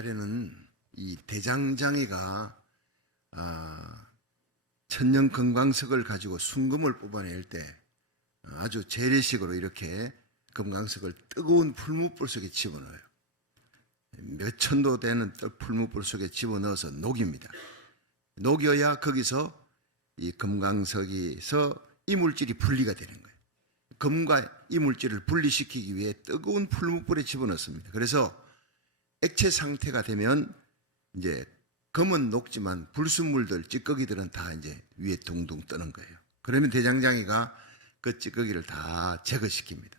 옛날에는 이 대장장이가 천년 금강석을 가지고 순금을 뽑아낼 때 아주 재래식으로 이렇게 금강석을 뜨거운 풀무불 속에 집어넣어요. 몇 천도 되는 풀무불 속에 집어넣어서 녹입니다. 녹여야 거기서 이 금강석에서 이물질이 분리가 되는 거예요. 금과 이물질을 분리시키기 위해 뜨거운 풀무불에 집어넣습니다. 그래서 액체 상태가 되면 이제 금은 녹지만 불순물들, 찌꺼기들은 다 이제 위에 둥둥 뜨는 거예요. 그러면 대장장이가 그 찌꺼기를 다 제거시킵니다.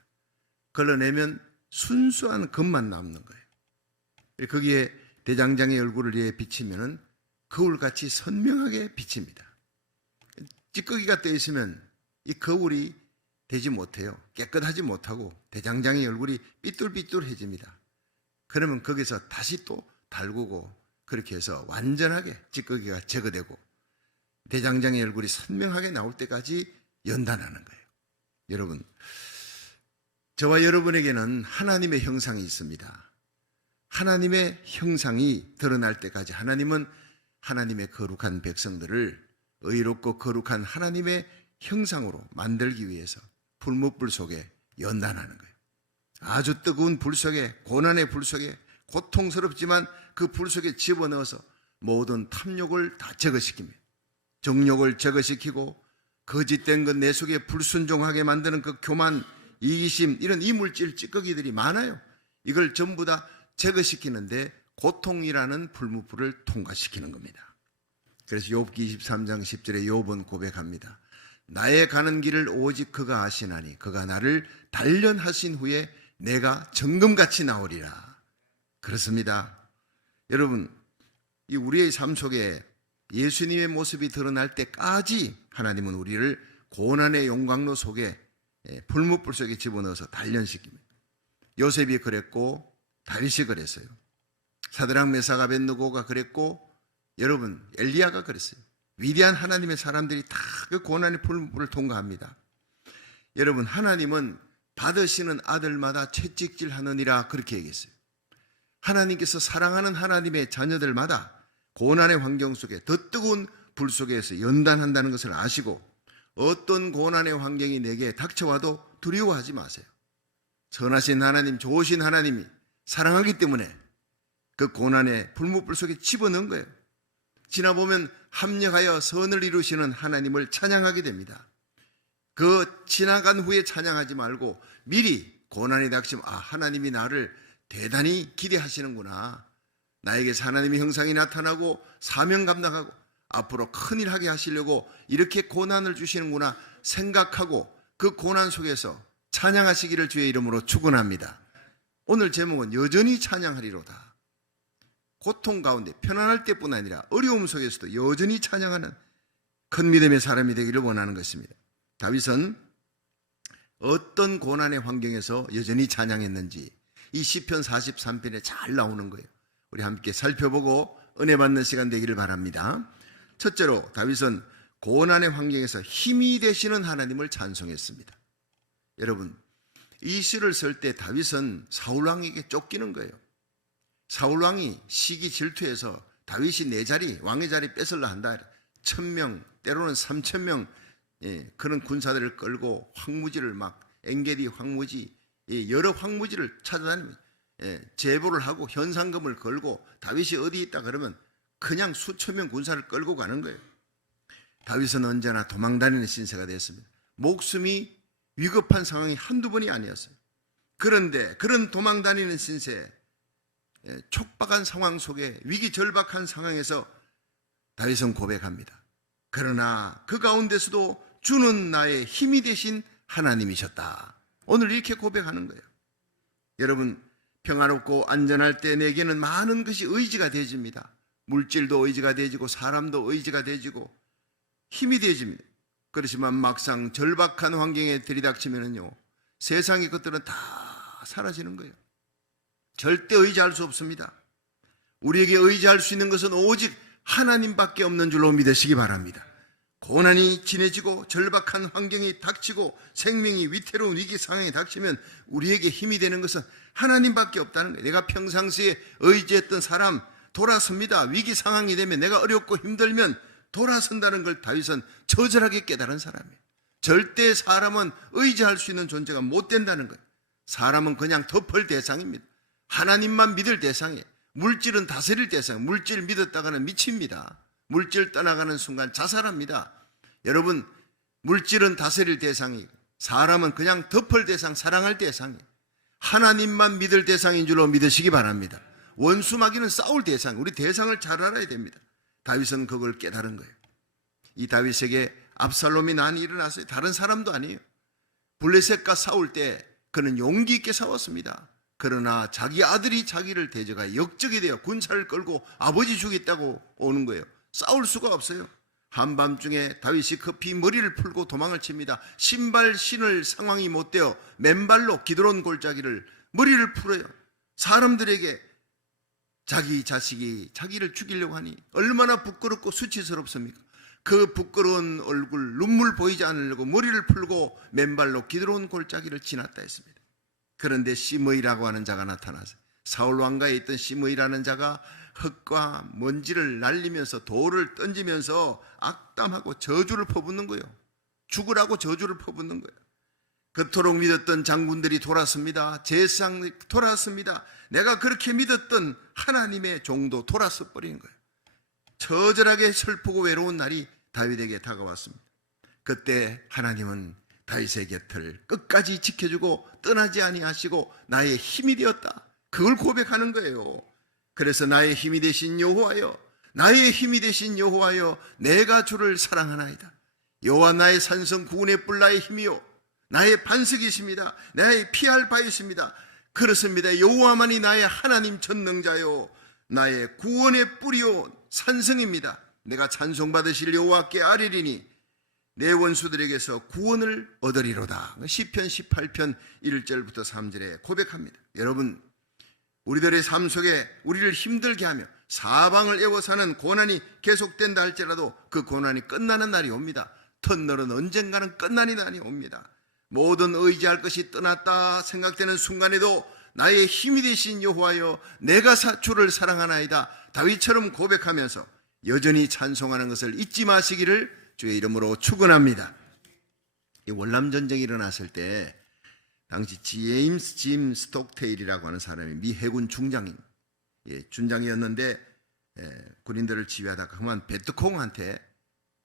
걸러내면 순수한 금만 남는 거예요. 거기에 대장장이 얼굴을 위해 비치면은 거울같이 선명하게 비칩니다. 찌꺼기가 떠 있으면 이 거울이 되지 못해요. 깨끗하지 못하고 대장장이 얼굴이 삐뚤삐뚤해집니다. 그러면 거기서 다시 또 달구고 그렇게 해서 완전하게 찌꺼기가 제거되고 대장장이 얼굴이 선명하게 나올 때까지 연단하는 거예요. 여러분, 저와 여러분에게는 하나님의 형상이 있습니다. 하나님의 형상이 드러날 때까지 하나님은 하나님의 거룩한 백성들을 의롭고 거룩한 하나님의 형상으로 만들기 위해서 풀무불 속에 연단하는 거예요. 아주 뜨거운 불 속에, 고난의 불 속에, 고통스럽지만 그 불 속에 집어넣어서 모든 탐욕을 다 제거시킵니다. 정욕을 제거시키고 거짓된 것 내 속에 불순종하게 만드는 그 교만, 이기심, 이런 이물질 찌꺼기들이 많아요. 이걸 전부 다 제거시키는데 고통이라는 풀무불을 통과시키는 겁니다. 그래서 욥기 23장 10절에 욥은 고백합니다. 나의 가는 길을 오직 그가 아시나니 그가 나를 단련하신 후에 내가 정금같이 나오리라. 그렇습니다. 여러분, 이 우리의 삶 속에 예수님의 모습이 드러날 때까지 하나님은 우리를 고난의 용광로 속에 풀무불 속에 집어넣어서 단련시킵니다. 요셉이 그랬고 다윗이 그랬어요. 사드락 메삭 아벳느고가 그랬고 여러분 엘리야가 그랬어요. 위대한 하나님의 사람들이 다 그 고난의 풀무불을 통과합니다. 여러분, 하나님은 받으시는 아들마다 채찍질하느니라 그렇게 얘기했어요. 하나님께서 사랑하는 하나님의 자녀들마다 고난의 환경 속에 더 뜨거운 불 속에서 연단한다는 것을 아시고 어떤 고난의 환경이 내게 닥쳐와도 두려워하지 마세요. 선하신 하나님, 좋으신 하나님이 사랑하기 때문에 그 고난의 풀무불 속에 집어넣은 거예요. 지나보면 합력하여 선을 이루시는 하나님을 찬양하게 됩니다. 그 지나간 후에 찬양하지 말고 미리 고난이 닥치면 하나님이 나를 대단히 기대하시는구나. 나에게서 하나님의 형상이 나타나고 사명 감당하고 앞으로 큰일 하게 하시려고 이렇게 고난을 주시는구나 생각하고 그 고난 속에서 찬양하시기를 주의 이름으로 축원합니다. 오늘 제목은 여전히 찬양하리로다. 고통 가운데 편안할 때뿐 아니라 어려움 속에서도 여전히 찬양하는 큰 믿음의 사람이 되기를 원하는 것입니다. 다윗은 어떤 고난의 환경에서 여전히 찬양했는지 이 시편 43편에 잘 나오는 거예요. 우리 함께 살펴보고 은혜 받는 시간 되기를 바랍니다. 첫째로 다윗은 고난의 환경에서 힘이 되시는 하나님을 찬송했습니다. 여러분, 이 시를 쓸 때 다윗은 사울왕에게 쫓기는 거예요. 사울왕이 시기 질투해서 다윗이 내 자리, 왕의 자리 뺏으려 한다. 1000명, 때로는 3000명 그런 군사들을 끌고 황무지를 막 엔게디 황무지, 여러 황무지를 찾아다니면서 제보를 하고 현상금을 걸고 다윗이 어디 있다 그러면 그냥 수천 명 군사를 끌고 가는 거예요. 다윗은 언제나 도망다니는 신세가 됐습니다. 목숨이 위급한 상황이 한두 번이 아니었어요. 그런데 그런 도망다니는 신세, 촉박한 상황 속에 위기절박한 상황에서 다윗은 고백합니다. 그러나 그 가운데서도 주는 나의 힘이 되신 하나님이셨다. 오늘 이렇게 고백하는 거예요. 여러분, 평화롭고 안전할 때 내게는 많은 것이 의지가 되어집니다. 물질도 의지가 되어지고 사람도 의지가 되어지고 힘이 되어집니다. 그렇지만 막상 절박한 환경에 들이닥치면요, 세상의 것들은 다 사라지는 거예요. 절대 의지할 수 없습니다. 우리에게 의지할 수 있는 것은 오직 하나님밖에 없는 줄로 믿으시기 바랍니다. 고난이 진해지고 절박한 환경이 닥치고 생명이 위태로운 위기 상황이 닥치면 우리에게 힘이 되는 것은 하나님밖에 없다는 거예요. 내가 평상시에 의지했던 사람 돌아섭니다. 위기 상황이 되면 내가 어렵고 힘들면 돌아선다는 걸 다윗은 처절하게 깨달은 사람이에요. 절대 사람은 의지할 수 있는 존재가 못 된다는 거예요. 사람은 그냥 덮을 대상입니다. 하나님만 믿을 대상이에요. 물질은 다스릴 대상. 물질 믿었다가는 미칩니다. 물질 떠나가는 순간 자살합니다. 여러분, 물질은 다스릴 대상이고 사람은 그냥 덮을 대상, 사랑할 대상이에요. 하나님만 믿을 대상인 줄로 믿으시기 바랍니다. 원수 마귀는 싸울 대상, 우리 대상을 잘 알아야 됩니다. 다윗은 그걸 깨달은 거예요. 이 다윗에게 압살롬이 난이 일어났어요. 다른 사람도 아니에요. 블레셋과 싸울 때 그는 용기 있게 싸웠습니다. 그러나 자기 아들이 자기를 대적하여 역적이 되어 군사를 끌고 아버지 죽겠다고 오는 거예요. 싸울 수가 없어요. 한밤중에 다윗이 급히 머리를 풀고 도망을 칩니다. 신발 신을 상황이 못 되어 맨발로 기드론 골짜기를 머리를 풀어요. 사람들에게 자기 자식이 자기를 죽이려고 하니 얼마나 부끄럽고 수치스럽습니까? 그 부끄러운 얼굴, 눈물 보이지 않으려고 머리를 풀고 맨발로 기드론 골짜기를 지났다 했습니다. 그런데 시므이라고 하는 자가 나타나서 사울 왕가에 있던 시므이라는 자가 흙과 먼지를 날리면서 돌을 던지면서 악담하고 저주를 퍼붓는 거예요. 죽으라고 저주를 퍼붓는 거예요. 그토록 믿었던 장군들이 돌았습니다. 제사장이 돌았습니다. 내가 그렇게 믿었던 하나님의 종도 돌아서 버린 거예요. 처절하게 슬프고 외로운 날이 다윗에게 다가왔습니다. 그때 하나님은 다윗의 곁을 끝까지 지켜주고 떠나지 아니하시고 나의 힘이 되었다. 그걸 고백하는 거예요. 그래서 나의 힘이 되신 여호와여, 나의 힘이 되신 여호와여, 내가 주를 사랑하나이다. 여호와 나의 산성 구원의 뿔 나의 힘이요, 나의 반석이십니다. 나의 피할 바이십니다. 그렇습니다. 여호와만이 나의 하나님 전능자요, 나의 구원의 뿔이요 산성입니다. 내가 찬송받으실 여호와께 아뢰리니 내 원수들에게서 구원을 얻으리로다. 시편 18편 1절부터 3절에 고백합니다. 여러분, 우리들의 삶 속에 우리를 힘들게 하며 사방을 에워싸는 고난이 계속된다 할지라도 그 고난이 끝나는 날이 옵니다. 터널은 언젠가는 끝나는 날이 옵니다. 모든 의지할 것이 떠났다 생각되는 순간에도 나의 힘이 되신 여호와여, 내가 주를 사랑하나이다. 다윗처럼 고백하면서 여전히 찬송하는 것을 잊지 마시기를 주의 이름으로 축원합니다. 이 월남 전쟁이 일어났을 때 당시 제임스 짐 스톡테일이라고 하는 사람이 미 해군 중장인, 준장이었는데 군인들을 지휘하다가 그만 베트콩한테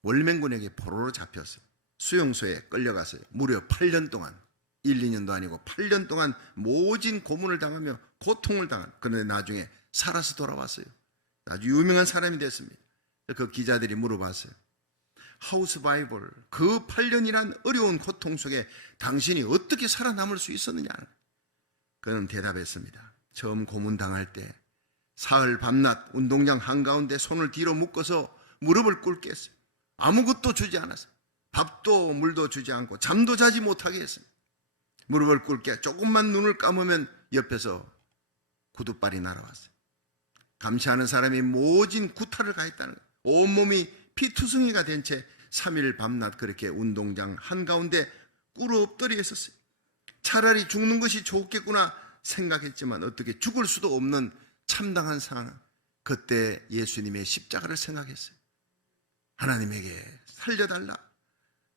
월맹군에게 포로로 잡혔어요. 수용소에 끌려갔어요. 무려 8년 동안, 1, 2년도 아니고 8년 동안 모진 고문을 당하며 고통을 당한, 그런데 나중에 살아서 돌아왔어요. 아주 유명한 사람이 됐습니다. 그 기자들이 물어봤어요. How survival, 그 8년이란 어려운 고통 속에 당신이 어떻게 살아남을 수 있었느냐. 그는 대답했습니다. 처음 고문당할 때 사흘 밤낮 운동장 한가운데 손을 뒤로 묶어서 무릎을 꿇게 했어요. 아무것도 주지 않았어요. 밥도 물도 주지 않고 잠도 자지 못하게 했어요. 무릎을 꿇게 조금만 눈을 감으면 옆에서 구두발이 날아왔어요. 감시하는 사람이 모진 구타를 가했다는 거예요. 온몸이 피투성이가 된 채 3일 밤낮 그렇게 운동장 한가운데 꿇어 엎드려 있었어요. 차라리 죽는 것이 좋겠구나 생각했지만 어떻게 죽을 수도 없는 참담한 상황. 그때 예수님의 십자가를 생각했어요. 하나님에게 살려달라.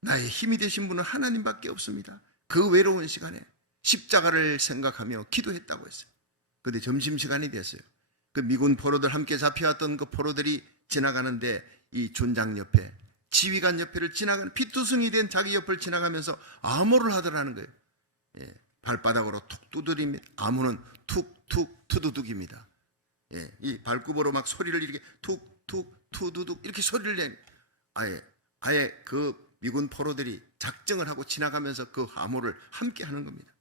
나의 힘이 되신 분은 하나님밖에 없습니다. 그 외로운 시간에 십자가를 생각하며 기도했다고 했어요. 그런데 점심시간이 됐어요. 그 미군 포로들 함께 잡혀왔던 그 포로들이 지나가는데 이 준장 옆에, 지휘관 옆에를 지나가는 피투성이 된 자기 옆을 지나가면서 암호를 하더라는 거예요. 발바닥으로 툭 두드립니다. 암호는 툭툭 투두둑입니다. 이 발굽으로 막 소리를 이렇게 툭툭 투두둑 이렇게 소리를 내요. 아예 그 미군 포로들이 작정을 하고 지나가면서 그 암호를 함께 하는 겁니다.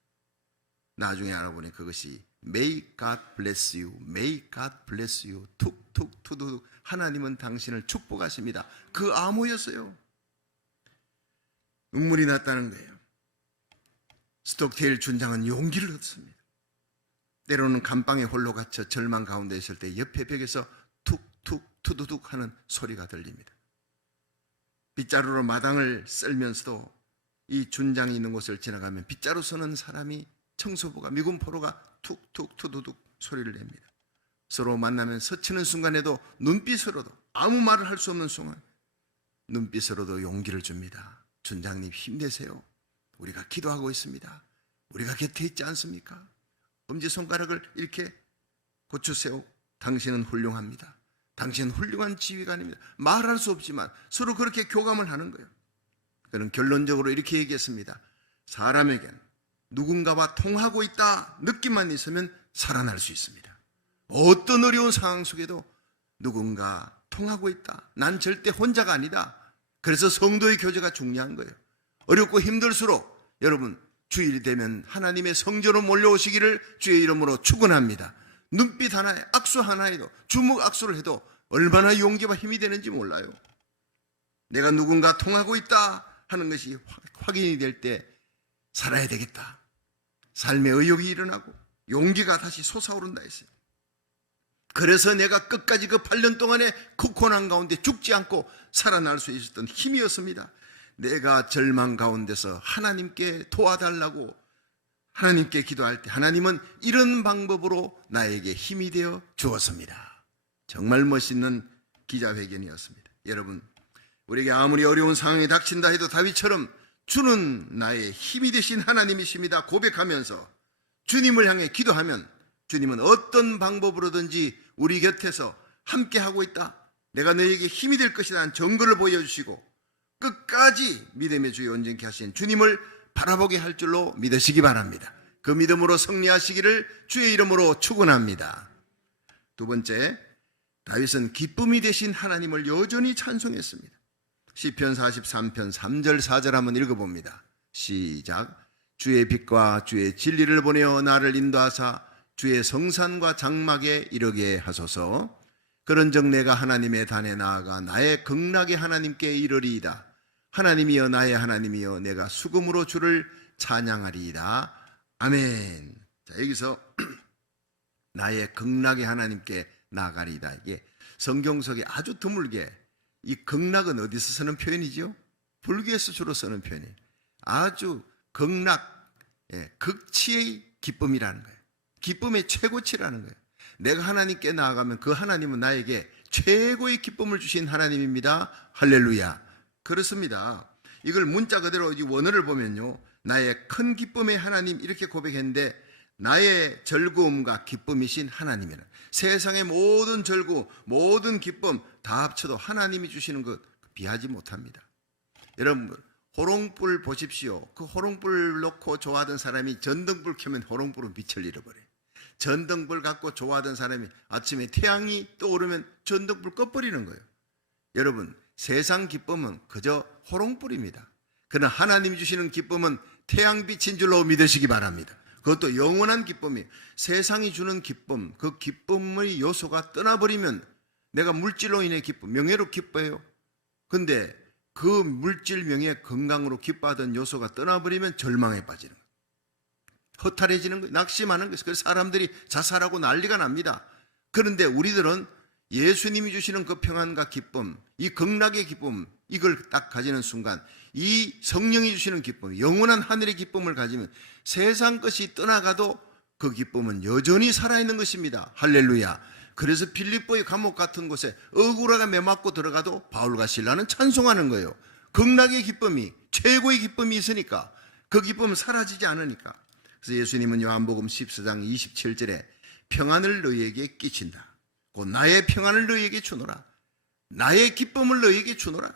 나중에 알아보니 그것이 May God bless you, May God bless you, 툭툭 투두둑, 하나님은 당신을 축복하십니다. 그 암호였어요. 눈물이 났다는 거예요. 스톡테일 준장은 용기를 얻습니다. 때로는 감방에 홀로 갇혀 절망 가운데 있을 때 옆에 벽에서 툭툭 투두둑 하는 소리가 들립니다. 빗자루로 마당을 쓸면서도 이 준장이 있는 곳을 지나가면 빗자루 서는 사람이 청소부가 미군 포로가 툭툭 투두둑 소리를 냅니다. 서로 만나면 스치는 순간에도 눈빛으로도 아무 말을 할 수 없는 순간 눈빛으로도 용기를 줍니다. 준장님 힘내세요. 우리가 기도하고 있습니다. 우리가 곁에 있지 않습니까? 엄지손가락을 이렇게 고추세요. 당신은 훌륭합니다. 당신은 훌륭한 지휘관입니다. 말할 수 없지만 서로 그렇게 교감을 하는 거예요. 그는 결론적으로 이렇게 얘기했습니다. 사람에겐 누군가와 통하고 있다 느낌만 있으면 살아날 수 있습니다. 어떤 어려운 상황 속에도 누군가 통하고 있다. 난 절대 혼자가 아니다. 그래서 성도의 교제가 중요한 거예요. 어렵고 힘들수록 여러분 주일이 되면 하나님의 성전으로 몰려오시기를 주의 이름으로 축원합니다. 눈빛 하나에 악수 하나에도 주먹 악수를 해도 얼마나 용기와 힘이 되는지 몰라요. 내가 누군가 통하고 있다 하는 것이 확인이 될 때 살아야 되겠다. 삶의 의욕이 일어나고 용기가 다시 솟아오른다 했어요. 그래서 내가 끝까지 그 8년 동안에 그 고난 가운데 죽지 않고 살아날 수 있었던 힘이었습니다. 내가 절망 가운데서 하나님께 도와달라고 하나님께 기도할 때 하나님은 이런 방법으로 나에게 힘이 되어 주었습니다. 정말 멋있는 기자회견이었습니다. 여러분, 우리에게 아무리 어려운 상황이 닥친다 해도 다윗처럼 주는 나의 힘이 되신 하나님이십니다 고백하면서 주님을 향해 기도하면 주님은 어떤 방법으로든지 우리 곁에서 함께하고 있다. 내가 너에게 힘이 될 것이라는 증거를 보여주시고 끝까지 믿음의 주에 온전케 하신 주님을 바라보게 할 줄로 믿으시기 바랍니다. 그 믿음으로 승리하시기를 주의 이름으로 축원합니다. 두 번째, 다윗은 기쁨이 되신 하나님을 여전히 찬송했습니다. 시편 43편 3절 4절 한번 읽어봅니다. 시작. 주의 빛과 주의 진리를 보내어 나를 인도하사 주의 성산과 장막에 이르게 하소서. 그런즉 내가 하나님의 단에 나아가 나의 극락의 하나님께 이르리이다. 하나님이여 나의 하나님이여 내가 수금으로 주를 찬양하리이다. 아멘. 자, 여기서 나의 극락의 하나님께 나아가리이다. 이게 성경 속에 아주 드물게 이 극락은 어디서 쓰는 표현이죠? 불교에서 주로 쓰는 표현이에요. 아주 극락, 극치의 기쁨이라는 거예요. 기쁨의 최고치라는 거예요. 내가 하나님께 나아가면 그 하나님은 나에게 최고의 기쁨을 주신 하나님입니다. 할렐루야. 그렇습니다. 이걸 문자 그대로 원어를 보면요, 나의 큰 기쁨의 하나님 이렇게 고백했는데 나의 즐거움과 기쁨이신 하나님이라. 세상의 모든 즐거움, 모든 기쁨 다 합쳐도 하나님이 주시는 것 비하지 못합니다. 여러분 호롱불 보십시오. 그 호롱불 놓고 좋아하던 사람이 전등불 켜면 호롱불은 빛을 잃어버려요. 전등불 갖고 좋아하던 사람이 아침에 태양이 떠오르면 전등불 꺼버리는 거예요. 여러분 세상 기쁨은 그저 호롱불입니다. 그러나 하나님이 주시는 기쁨은 태양빛인 줄로 믿으시기 바랍니다. 그것도 영원한 기쁨이에요. 세상이 주는 기쁨, 그 기쁨의 요소가 떠나버리면 내가 물질로 인해 기쁨, 명예로 기뻐해요. 근데 그 물질, 명예, 건강으로 기뻐하던 요소가 떠나버리면 절망에 빠지는 거예요. 허탈해지는 거예요. 낙심하는 거예요. 그래서 사람들이 자살하고 난리가 납니다. 그런데 우리들은 예수님이 주시는 그 평안과 기쁨, 이 극락의 기쁨, 이걸 딱 가지는 순간 이 성령이 주시는 기쁨, 영원한 하늘의 기쁨을 가지면 세상 것이 떠나가도 그 기쁨은 여전히 살아있는 것입니다. 할렐루야. 그래서 빌립보의 감옥 같은 곳에 억울하게 매맞고 들어가도 바울과 실라는 찬송하는 거예요. 극락의 기쁨이, 최고의 기쁨이 있으니까, 그 기쁨은 사라지지 않으니까. 그래서 예수님은 요한복음 14장 27절에 평안을 너희에게 끼친다. 곧 나의 평안을 너희에게 주노라. 나의 기쁨을 너희에게 주노라.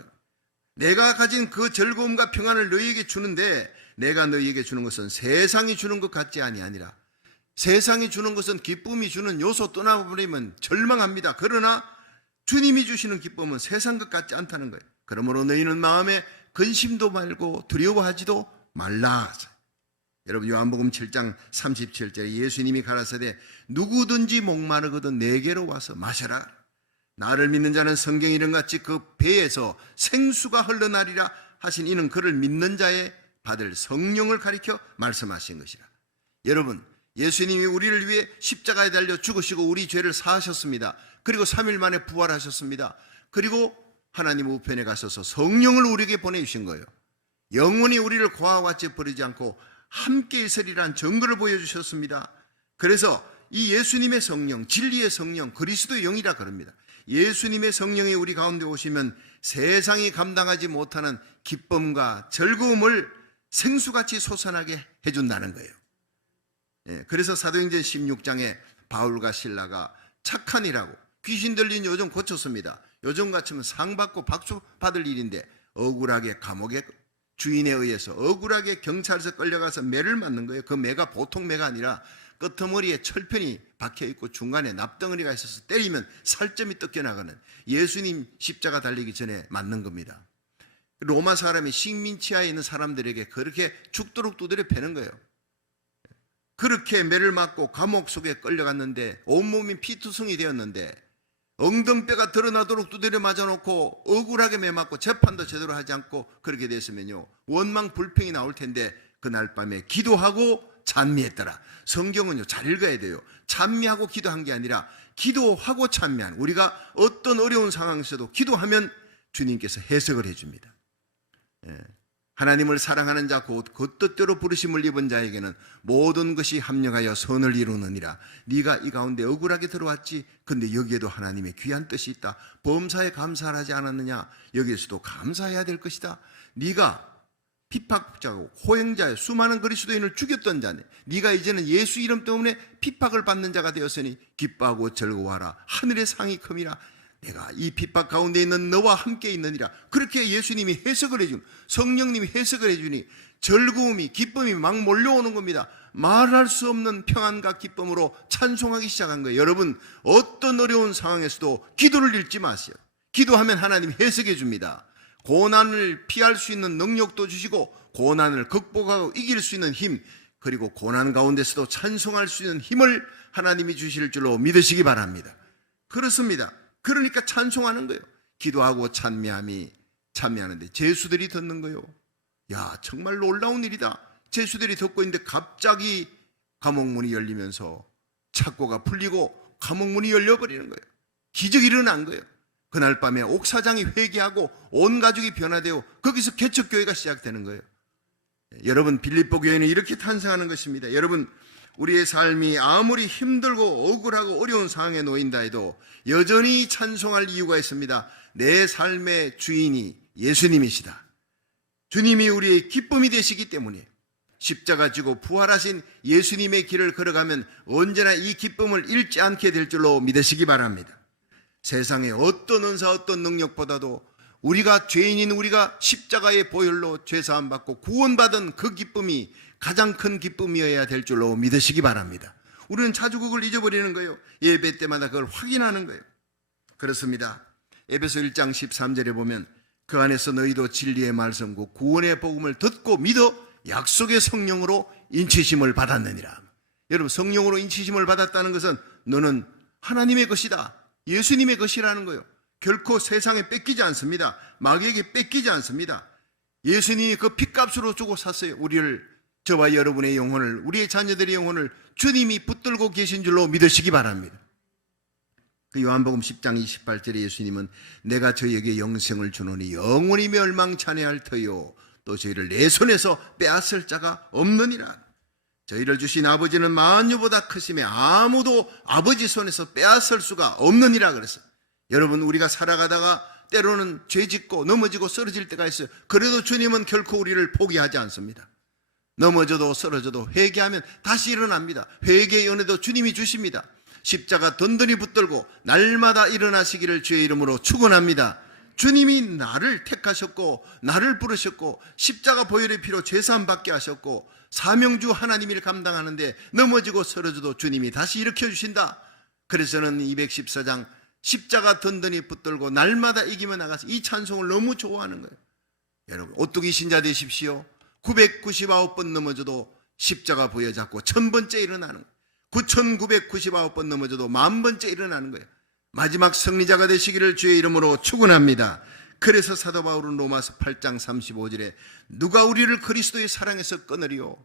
내가 가진 그 즐거움과 평안을 너희에게 주는데 내가 너희에게 주는 것은 세상이 주는 것 같지 아니하니라. 세상이 주는 것은 기쁨이 주는 요소 떠나버리면 절망합니다. 그러나 주님이 주시는 기쁨은 세상 것 같지 않다는 거예요. 그러므로 너희는 마음에 근심도 말고 두려워하지도 말라. 여러분 요한복음 7장 37절에 예수님이 가라사대 누구든지 목마르거든 내게로 와서 마셔라. 나를 믿는 자는 성경 이름같이 그 배에서 생수가 흘러나리라 하신 이는 그를 믿는 자의 받을 성령을 가리켜 말씀하신 것이라. 여러분 예수님이 우리를 위해 십자가에 달려 죽으시고 우리 죄를 사하셨습니다. 그리고 3일 만에 부활하셨습니다. 그리고 하나님 우편에 가셔서 성령을 우리에게 보내주신 거예요. 영원히 우리를 고아와 같이 버리지 않고 함께 있으리란 증거를 보여주셨습니다. 그래서 이 예수님의 성령, 진리의 성령, 그리스도의 영이라 그럽니다. 예수님의 성령이 우리 가운데 오시면 세상이 감당하지 못하는 기쁨과 즐거움을 생수같이 솟아나게 해준다는 거예요. 그래서 사도행전 16장에 바울과 실라가 착한 일하고 귀신 들린 요정 고쳤습니다. 요정 같으면 상 받고 박수 받을 일인데 억울하게 감옥에 주인에 의해서 억울하게 경찰서 끌려가서 매를 맞는 거예요. 그 매가 보통 매가 아니라 끄트머리에 철편이 박혀있고 중간에 납덩어리가 있어서 때리면 살점이 뜯겨나가는, 예수님 십자가 달리기 전에 맞는 겁니다. 로마 사람이 식민지하에 있는 사람들에게 그렇게 죽도록 두드려 패는 거예요. 그렇게 매를 맞고 감옥 속에 끌려갔는데 온몸이 피투성이 되었는데 엉덩뼈가 드러나도록 두드려 맞아놓고 억울하게 매 맞고 재판도 제대로 하지 않고 그렇게 됐으면요, 원망 불평이 나올 텐데 그날 밤에 기도하고 찬미했더라. 성경은요, 잘 읽어야 돼요. 찬미하고 기도한 게 아니라 기도하고 찬미한, 우리가 어떤 어려운 상황에서도 기도하면 주님께서 해석을 해줍니다. 하나님을 사랑하는 자 곧 그 뜻대로 부르심을 입은 자에게는 모든 것이 합력하여 선을 이루느니라. 네가 이 가운데 억울하게 들어왔지, 근데 여기에도 하나님의 귀한 뜻이 있다. 범사에 감사를 하지 않았느냐, 여기에서도 감사해야 될 것이다. 네가 핍박자고 호행자여 수많은 그리스도인을 죽였던 자네, 네가 이제는 예수 이름 때문에 핍박을 받는 자가 되었으니 기뻐하고 즐거워하라. 하늘의 상이 큼이라. 내가 이 핍박 가운데 있는 너와 함께 있느니라. 그렇게 예수님이 해석을 해준, 성령님이 해석을 해주니 즐거움이, 기쁨이 막 몰려오는 겁니다. 말할 수 없는 평안과 기쁨으로 찬송하기 시작한 거예요. 여러분, 어떤 어려운 상황에서도 기도를 잃지 마세요. 기도하면 하나님 해석해 줍니다. 고난을 피할 수 있는 능력도 주시고 고난을 극복하고 이길 수 있는 힘, 그리고 고난 가운데서도 찬송할 수 있는 힘을 하나님이 주실 줄로 믿으시기 바랍니다. 그렇습니다. 그러니까 찬송하는 거예요. 기도하고 찬미하는데 제수들이 듣는 거예요. 야, 정말 놀라운 일이다. 제수들이 듣고 있는데 갑자기 감옥문이 열리면서 착고가 풀리고 감옥문이 열려버리는 거예요. 기적이 일어난 거예요. 그날 밤에 옥사장이 회개하고 온 가족이 변화되어 거기서 개척교회가 시작되는 거예요. 여러분, 빌립보 교회는 이렇게 탄생하는 것입니다. 여러분, 우리의 삶이 아무리 힘들고 억울하고 어려운 상황에 놓인다 해도 여전히 찬송할 이유가 있습니다. 내 삶의 주인이 예수님이시다. 주님이 우리의 기쁨이 되시기 때문에 십자가 지고 부활하신 예수님의 길을 걸어가면 언제나 이 기쁨을 잃지 않게 될 줄로 믿으시기 바랍니다. 세상의 어떤 은사, 어떤 능력보다도 우리가 죄인인 우리가 십자가의 보혈로 죄사함 받고 구원받은 그 기쁨이 가장 큰 기쁨이어야 될 줄로 믿으시기 바랍니다. 우리는 자주 그걸 잊어버리는 거예요. 예배 때마다 그걸 확인하는 거예요. 그렇습니다. 에베소 1장 13절에 보면 그 안에서 너희도 진리의 말씀과 구원의 복음을 듣고 믿어 약속의 성령으로 인치심을 받았느니라. 여러분, 성령으로 인치심을 받았다는 것은 너는 하나님의 것이다, 예수님의 것이라는 거예요. 결코 세상에 뺏기지 않습니다. 마귀에게 뺏기지 않습니다. 예수님이 그 핏값으로 주고 샀어요. 우리를, 저와 여러분의 영혼을, 우리의 자녀들의 영혼을 주님이 붙들고 계신 줄로 믿으시기 바랍니다. 그 요한복음 10장 28절에 예수님은 내가 저희에게 영생을 주노니 영원히 멸망치 아니할 터요 또 저희를 내 손에서 빼앗을 자가 없느니라. 저희를 주신 아버지는 만유보다 크심에 아무도 아버지 손에서 빼앗을 수가 없느니라 그랬어요. 여러분, 우리가 살아가다가 때로는 죄짓고 넘어지고 쓰러질 때가 있어요. 그래도 주님은 결코 우리를 포기하지 않습니다. 넘어져도 쓰러져도 회개하면 다시 일어납니다. 회개의 은혜도 주님이 주십니다. 십자가 든든히 붙들고 날마다 일어나시기를 주의 이름으로 축원합니다. 주님이 나를 택하셨고 나를 부르셨고 십자가 보혈의 피로 죄사함 받게 하셨고 사명주 하나님 일 감당하는데 넘어지고 쓰러져도 주님이 다시 일으켜주신다. 그래서는 214장 십자가 든든히 붙들고 날마다 이기며 나가서 이 찬송을 너무 좋아하는 거예요. 여러분, 오뚜기 신자 되십시오. 999번 넘어져도 십자가 부여잡고 1000번째 일어나는 거예요. 9999번 넘어져도 10,000번째 일어나는 거예요. 마지막 승리자가 되시기를 주의 이름으로 축원합니다. 그래서 사도 바울은 로마서 8장 35절에 누가 우리를 그리스도의 사랑에서 끊으리요?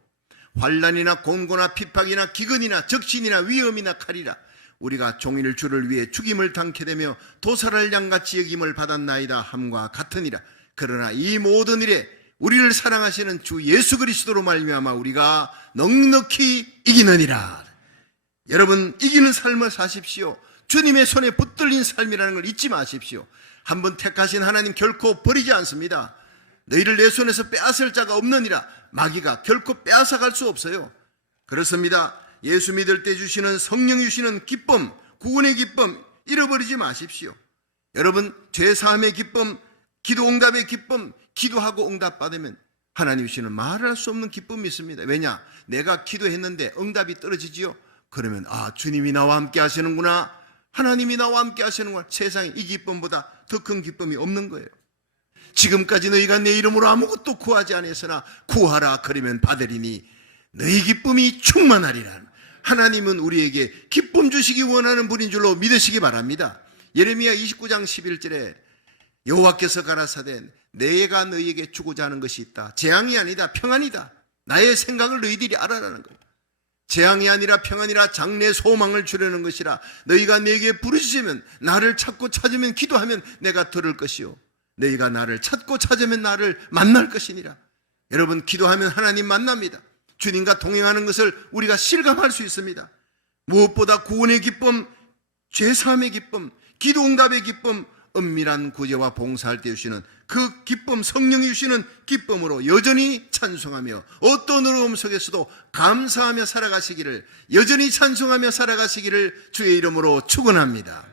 환난이나 공고나 핍박이나 기근이나 적신이나 위험이나 칼이라. 우리가 종일 주를 위해 죽임을 당케 되며 도살할 양같이 여김을 받았나이다 함과 같으니라. 그러나 이 모든 일에 우리를 사랑하시는 주 예수 그리스도로 말미암아 우리가 넉넉히 이기느니라. 여러분, 이기는 삶을 사십시오. 주님의 손에 붙들린 삶이라는 걸 잊지 마십시오. 한번 택하신 하나님 결코 버리지 않습니다. 너희를 내 손에서 빼앗을 자가 없느니라. 마귀가 결코 빼앗아갈 수 없어요. 그렇습니다. 예수 믿을 때 주시는 성령 주시는 기쁨, 구원의 기쁨 잃어버리지 마십시오. 여러분, 죄사함의 기쁨, 기도 응답의 기쁨, 기도하고 응답받으면 하나님 주시는 말할 수 없는 기쁨이 있습니다. 왜냐? 내가 기도했는데 응답이 떨어지지요. 그러면 주님이 나와 함께 하시는구나, 하나님이 나와 함께 하시는구나. 세상에 이 기쁨보다 더 큰 기쁨이 없는 거예요. 지금까지 너희가 내 이름으로 아무것도 구하지 아니했으나 구하라 그러면 받으리니 너희 기쁨이 충만하리라. 하나님은 우리에게 기쁨 주시기 원하는 분인 줄로 믿으시기 바랍니다. 예레미야 29장 11절에 여호와께서 가라사대 내가 너희에게 주고자 하는 것이 있다. 재앙이 아니다, 평안이다. 나의 생각을 너희들이 알아라는 거예요. 재앙이 아니라 평안이라 장래 소망을 주려는 것이라. 너희가 내게 부르짖으면, 나를 찾고 찾으면, 기도하면 내가 들을 것이요 너희가 나를 찾고 찾으면 나를 만날 것이니라. 여러분, 기도하면 하나님 만납니다. 주님과 동행하는 것을 우리가 실감할 수 있습니다. 무엇보다 구원의 기쁨, 죄사함의 기쁨, 기도 응답의 기쁨, 은밀한 구제와 봉사할 때 주시는 그 기쁨, 성령이 주시는 기쁨으로 여전히 찬송하며 어떤 어려움 속에서도 감사하며 살아가시기를, 여전히 찬송하며 살아가시기를 주의 이름으로 축원합니다.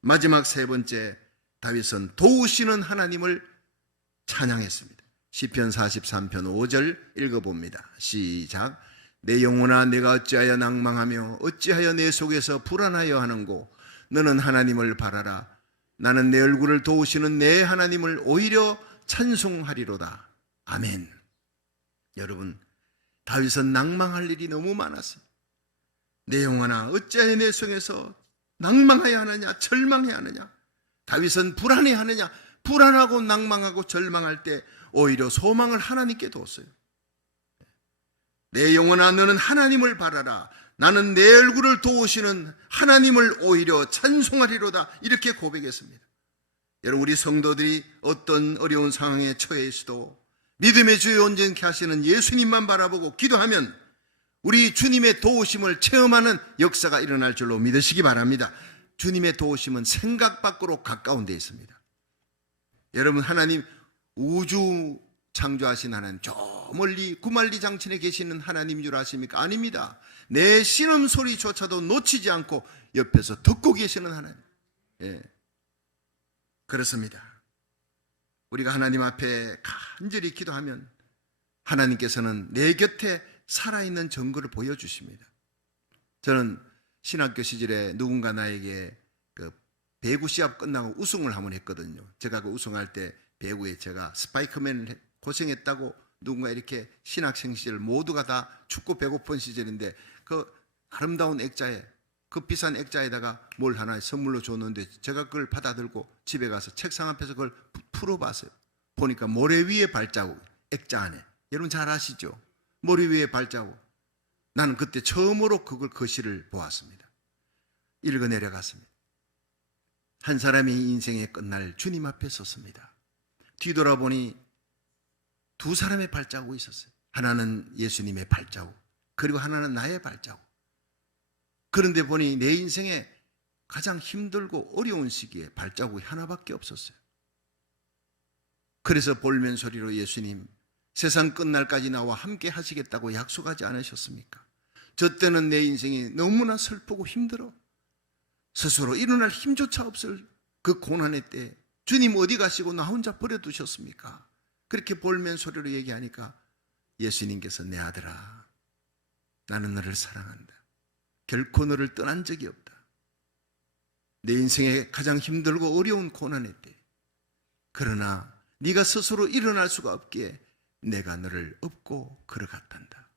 마지막 세 번째, 다윗은 도우시는 하나님을 찬양했습니다. 시편 43편 5절 읽어봅니다. 시작. 내 영혼아 내가 어찌하여 낭망하며 어찌하여 내 속에서 불안하여 하는고. 너는 하나님을 바라라. 나는 내 얼굴을 도우시는 내 하나님을 오히려 찬송하리로다. 아멘. 여러분, 다윗은 낭망할 일이 너무 많았어요. 내 영혼아 어찌하여 내 속에서 낭망하여 하느냐, 절망해야 하느냐. 다윗은 불안해하느냐, 불안하고 낭망하고 절망할 때 오히려 소망을 하나님께 뒀어요. 내 영혼아 너는 하나님을 바라라. 나는 내 얼굴을 도우시는 하나님을 오히려 찬송하리로다. 이렇게 고백했습니다. 여러분, 우리 성도들이 어떤 어려운 상황에 처해 있어도 믿음의 주에 온전케 하시는 예수님만 바라보고 기도하면 우리 주님의 도우심을 체험하는 역사가 일어날 줄로 믿으시기 바랍니다. 주님의 도우심은 생각 밖으로 가까운 데 있습니다. 여러분, 하나님 우주 창조하신 하나님, 저 멀리 구만리 장천에 계시는 하나님인 줄 아십니까? 아닙니다. 내 신음소리조차도 놓치지 않고 옆에서 듣고 계시는 하나님. 예. 그렇습니다. 우리가 하나님 앞에 간절히 기도하면 하나님께서는 내 곁에 살아있는 증거를 보여주십니다. 저는 신학교 시절에 누군가 나에게 그 배구 시합 끝나고 우승을 한번 했거든요. 제가 그 우승할 때 배구에 제가 스파이크맨을 고생했다고 누군가 이렇게 신학생 시절 모두가 다 춥고 배고픈 시절인데 그 아름다운 액자에, 그 비싼 액자에다가 뭘 하나 선물로 줬는데 제가 그걸 받아들고 집에 가서 책상 앞에서 그걸 풀어봤어요. 보니까 모래 위에 발자국, 액자 안에. 여러분 잘 아시죠? 모래 위에 발자국. 나는 그때 처음으로 그걸 거실을 보았습니다. 읽어 내려갔습니다. 한 사람이 인생의 끝날 주님 앞에 섰습니다. 뒤돌아보니 두 사람의 발자국이 있었어요. 하나는 예수님의 발자국, 그리고 하나는 나의 발자국. 그런데 보니 내 인생에 가장 힘들고 어려운 시기에 발자국이 하나밖에 없었어요. 그래서 볼멘 소리로 예수님, 세상 끝날까지 나와 함께 하시겠다고 약속하지 않으셨습니까? 저 때는 내 인생이 너무나 슬프고 힘들어 스스로 일어날 힘조차 없을 그 고난의 때 주님 어디 가시고 나 혼자 버려두셨습니까? 그렇게 볼멘 소리로 얘기하니까 예수님께서 내 아들아, 나는 너를 사랑한다. 결코 너를 떠난 적이 없다. 내 인생에 가장 힘들고 어려운 고난의 때, 그러나 네가 스스로 일어날 수가 없기에 내가 너를 업고 걸어갔단다.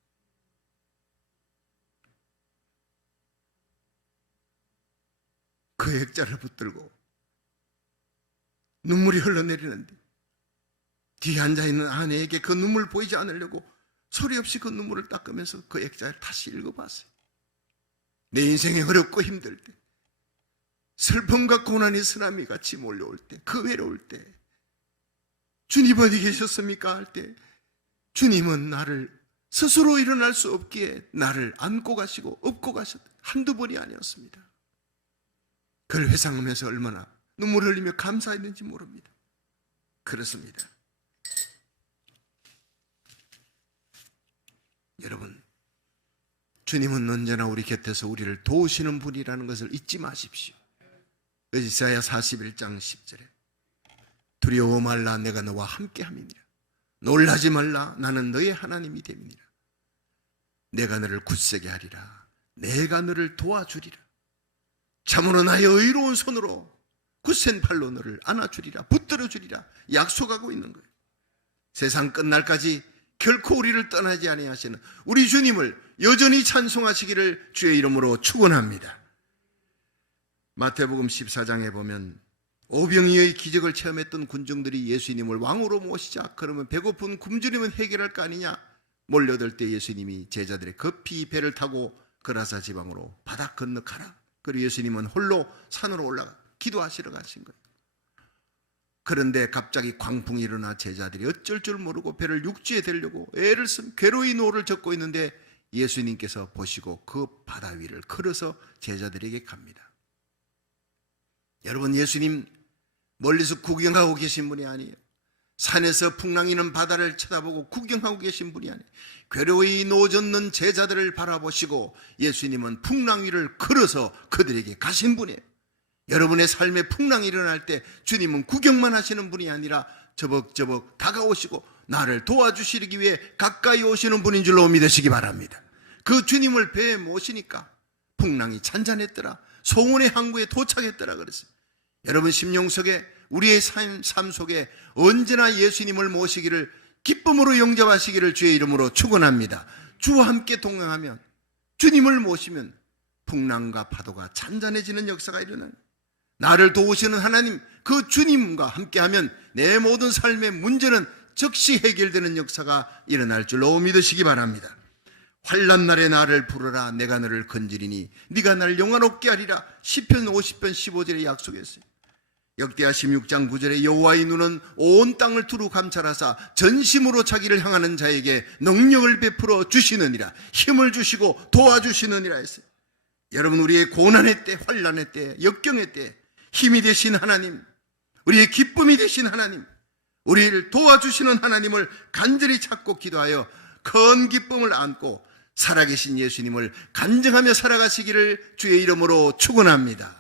그 액자를 붙들고 눈물이 흘러내리는데 뒤에 앉아있는 아내에게 그 눈물 보이지 않으려고 소리 없이 그 눈물을 닦으면서 그 액자를 다시 읽어봤어요. 내 인생이 어렵고 힘들 때, 슬픔과 고난이 쓰나미 같이 몰려올 때, 그 외로울 때 주님 어디 계셨습니까? 할 때 주님은 나를 스스로 일어날 수 없기에 나를 안고 가시고 업고 가셨다. 한두 번이 아니었습니다. 그걸 회상하면서 얼마나 눈물 흘리며 감사했는지 모릅니다. 그렇습니다. 여러분, 주님은 언제나 우리 곁에서 우리를 도우시는 분이라는 것을 잊지 마십시오. 이사야 41장 10절에 두려워 말라, 내가 너와 함께함이니라. 놀라지 말라, 나는 너의 하나님이 됨이니라. 내가 너를 굳세게 하리라. 내가 너를 도와주리라. 참으로 나의 의로운 손으로 굳센 팔로 너를 안아주리라, 붙들어주리라 약속하고 있는 거예요. 세상 끝날까지 결코 우리를 떠나지 아니하시는 우리 주님을 여전히 찬송하시기를 주의 이름으로 축원합니다. 마태복음 14장에 보면 오병이어의 기적을 체험했던 군중들이 예수님을 왕으로 모시자 그러면 배고픈 굶주림은 해결할 거 아니냐 몰려들 때 예수님이 제자들의 급히 배를 타고 그라사 지방으로 바다 건너 가라. 그리고 예수님은 홀로 산으로 올라가 기도하시러 가신 거예요. 그런데 갑자기 광풍이 일어나 제자들이 어쩔 줄 모르고 배를 육지에 대려고 애를 쓴 괴로이 노를 젓고 있는데 예수님께서 보시고 그 바다 위를 걸어서 제자들에게 갑니다. 여러분, 예수님 멀리서 구경하고 계신 분이 아니에요. 산에서 풍랑이는 바다를 쳐다보고 구경하고 계신 분이 아니에요. 괴로이 노젓는 제자들을 바라보시고 예수님은 풍랑 위를 걸어서 그들에게 가신 분이에요. 여러분의 삶에 풍랑이 일어날 때 주님은 구경만 하시는 분이 아니라 저벅저벅 다가오시고 나를 도와주시기 위해 가까이 오시는 분인 줄로 믿으시기 바랍니다. 그 주님을 배에 모시니까 풍랑이 잔잔했더라. 소원의 항구에 도착했더라 그랬어요. 여러분, 심령속에 우리의 삶 속에 언제나 예수님을 모시기를 기쁨으로 영접하시기를 주의 이름으로 축원합니다. 주와 함께 동행하면, 주님을 모시면 풍랑과 파도가 잔잔해지는 역사가 일어나요. 나를 도우시는 하나님, 그 주님과 함께하면 내 모든 삶의 문제는 즉시 해결되는 역사가 일어날 줄로 믿으시기 바랍니다. 환난 날에 나를 부르라. 내가 너를 건지리니 네가 나를 영화롭게 하리라. 시편 50편 15절에 약속했어요. 역대하 16장 9절에 여호와의 눈은 온 땅을 두루 감찰하사 전심으로 자기를 향하는 자에게 능력을 베풀어 주시느니라. 힘을 주시고 도와주시느니라 했어요. 여러분, 우리의 고난의 때, 환난의 때, 역경의 때 힘이 되신 하나님, 우리의 기쁨이 되신 하나님, 우리를 도와주시는 하나님을 간절히 찾고 기도하여 큰 기쁨을 안고 살아계신 예수님을 간증하며 살아가시기를 주의 이름으로 축원합니다.